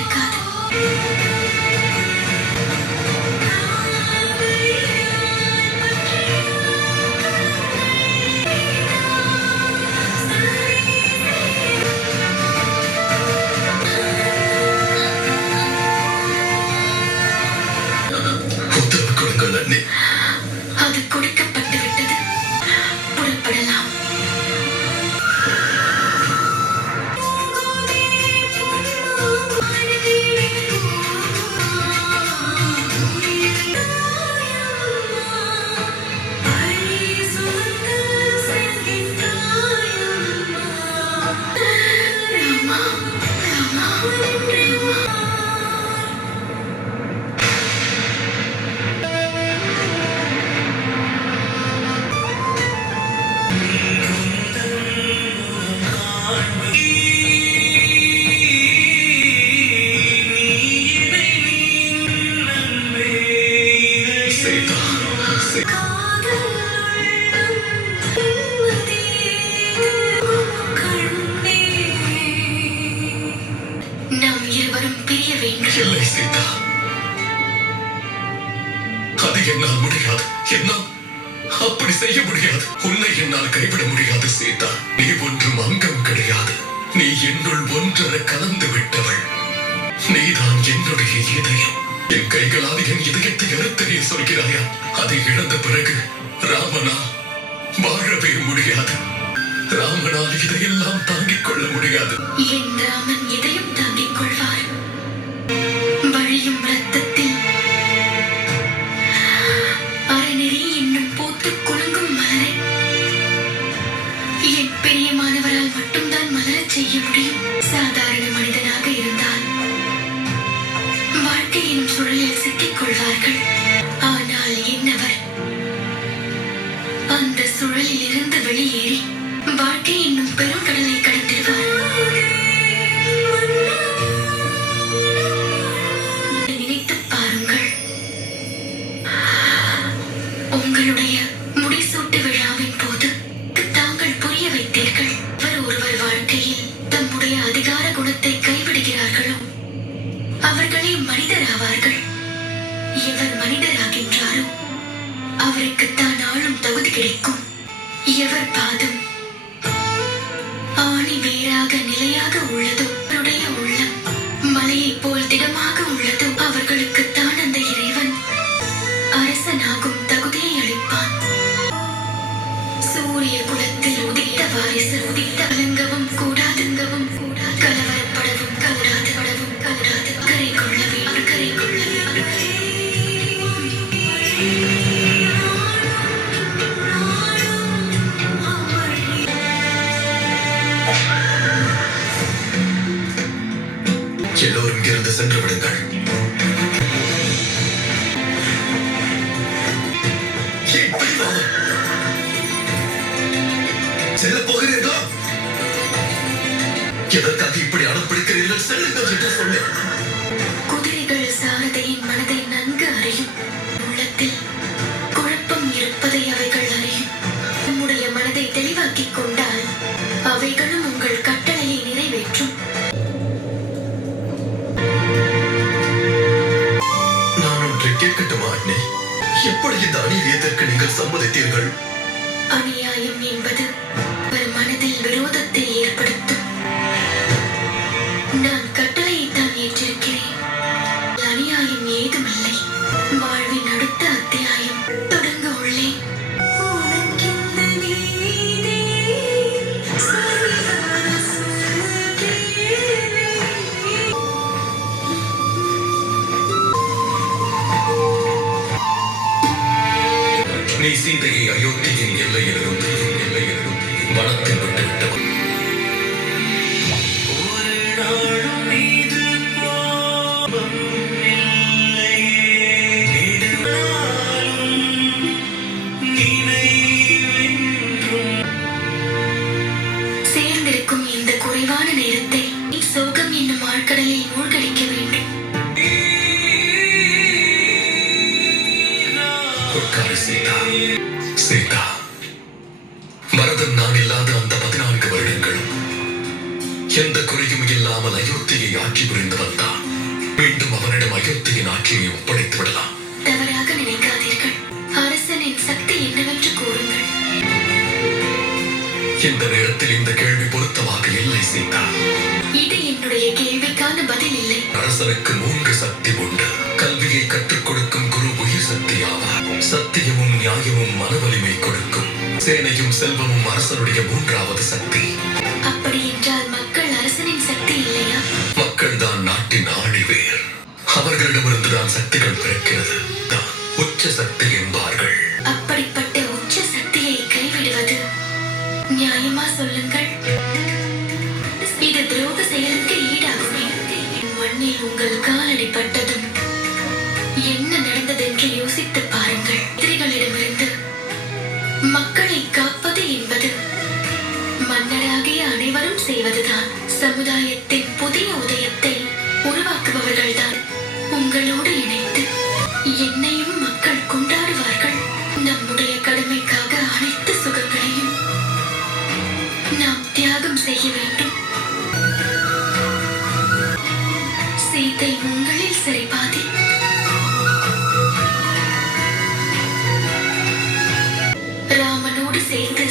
இருக்காது. உத்தரவு கொடுங்கள் அண்ணே. அது கொடுக்கப்பட்டு விட்டது. புறப்படலாம். நாம் இருவரும் பிரிய வேண்டும். இல்லை சீதா, அது என்னால் முடியாது. என்னால் அப்படி செய்ய முடியாது. உன்னை என்னால் கைவிட முடியாது சீதா. நீ ஒன்றும் அங்கம் கிடையாது. நீ என்னுள் ஒன்றரை கலந்து விட்டவள். நீதான் என்னுடைய இதயம். என் கைகளால் என் இதயத்தை அறுத்தறிய சொல்கிறாயா? அதை இழந்த பிறகு ராமனா வாழவே முடியாது. ராமனால் இதையெல்லாம் தாங்கிக் கொள்ள முடியாது. என் ராமன் இதயம் தாங்கிக் கொள்வார். வழியும் ரத்தத்தில் அறநெறி இன்னும் போத்து குலுங்கும் மலரை என் பிரியமானவரால் மட்டும்தான் மலரச் செய்ய முடியும். சாதாரண மனிதனாக இருந்தால் வாழ்க்கையின் சுழலில் சிக்கிக் கொள்வார்கள். ஆனால் என்னவர் அந்த சுழலில் இருந்து வெளியேறி வாழ்க்கை என்னும் பெருங்கடலை கடந்திருவார். நினைத்து பாருங்கள். உங்களுடைய முடிசூட்டு விழாவின் போது தாங்கள் புரிய வைத்தீர்கள். ஒருவர் வாழ்க்கையில் தம்முடைய அதிகார குணத்தை கைவிடுகிறார்களோ அவர்களே மனிதராவார்கள். எவர் மனிதராகின்றாரோ அவருக்கு தான் ஆளும் தகுதி கிடைக்கும். எவர் பாதம் ஆணி வேறாக நிலையாக உள்ளதோ, அவருடைய உள்ளம் மலையைப் போல் திடமாக உள்ளதோ, அவர்களுக்கு தான் அந்த இறைவன் அரசனாகும் தகுதியை அளிப்பான். சூரிய குலத்தில் உதித்த வாரிசு கலங்கவும் கூடாதுங்கவும் கூடாது, கலவரப்படவும் கூடாது, படவும் கூடாது, கரை கொள்ளவே கரை கொள்ளவே. எல்லோரும் இங்கிருந்து சென்று விடுங்கள். செல்ல போகிறீர்களா? எதற்காக இப்படி அடம்பிடிக்கிறீர்கள்? செல்லுங்கள் என்று சொன்னேன். குதிரைகள் சாரதியின் மனதை நன்கு அறியும். உள்ளத்தில் குழப்பம் இருப்பதை அவைகள் அறியும். உம்முடைய மனதை தெளிவாக்கிக் கொண்டால் அவைகளும் உங்கள் கட்டளையை நிறைவேற்றும். நான் ஒன்றை கேட்கட்டுமா அண்ணே? எப்படி இந்த அநீதியத்திற்கு நீங்கள் சம்மதித்தீர்கள்? அநியாயம் என்பது ஒரு மனதில் விரோதத்தை ஏற்படுத்தும். நான் கட்டளையை தான் ஏற்றிருக்கிறேன். அநியாயம் ஏதுமில்லை. வாழ்வின் அடுத்த அத்தியாயம் தொடங்க உள்ளேன். நீ சீதையை அயோத்தியின் எல்லையிலிருந்து வனத்தில் விட்டுவிட்டவன். சேர்ந்திருக்கும் இந்த குறைவான நேரத்தை சோகம் என்னும் ஆழ்கடலில் மூழ்கடிக்க வேண்டும். சீதா, சீதா, பரதன் நான் இல்லாத அந்த 14 வருடங்களும் எந்த குறையும் இல்லாமல் அயோத்தியை ஆட்சி புரிந்து வந்தான். மீண்டும் அவனிடம் அயோத்தியின் ஆட்சியை ஒப்படைத்து விடலாம். தவறாக நினைக்காதீர்கள். அரசனின் சக்தி என்னவென்று கூறுங்கள். இந்த நேரத்தில் இந்த கேள்வி பொருத்தமாக இல்லை சீதா. இது என்னுடைய கேள்விக்கான பதில் இல்லை. அரசனுக்கு 3 சக்தி உண்டு. கல்வியை கற்றுக் கொடுக்கும் குரு உயிர் சக்தி ஆவார். சத்தியமும் நியாயமும் மனவலிமை கொடுக்கும். சேனையும் செல்வமும் அரசனுடைய 3வது சக்தி. அப்படி என்றால் மக்கள் அரசனின் சக்தி இல்லையா? மக்கள் தான் நாட்டின் ஆணிவேர். அவர்களிடமிருந்துதான் சக்திகள் பிறக்கிறது. தான் உச்ச சக்தி என்பார்கள். அப்படிப்பட்ட உச்ச சக்தியை கைவிடுவது நியாயமா சொல்லுங்கள்? இது துரோக செயலுக்கு ஈடாகுமே. மண்ணில் உங்கள் காலடி பட்டதும் என்ன நடந்ததென்று யோசித்து பாருங்கள். எதிரிகளிடமிருந்து மக்களை காப்பது என்பது மன்னராகிய அனைவரும் செய்வதுதான். சமுதாயத்தின் புதிய உதயத்தை உருவாக்குபவர்கள்தான். உங்களோடு இணைத்து என்னையும் மக்கள் கொண்டாடுவார்கள். நம்முடைய கடமைக்காக அனைத்து சுகங்களையும் நாம் தியாகம் செய்ய வேண்டும். சீதை உங்களில் சிறைபாதி. ராமனோடு சேர்ந்து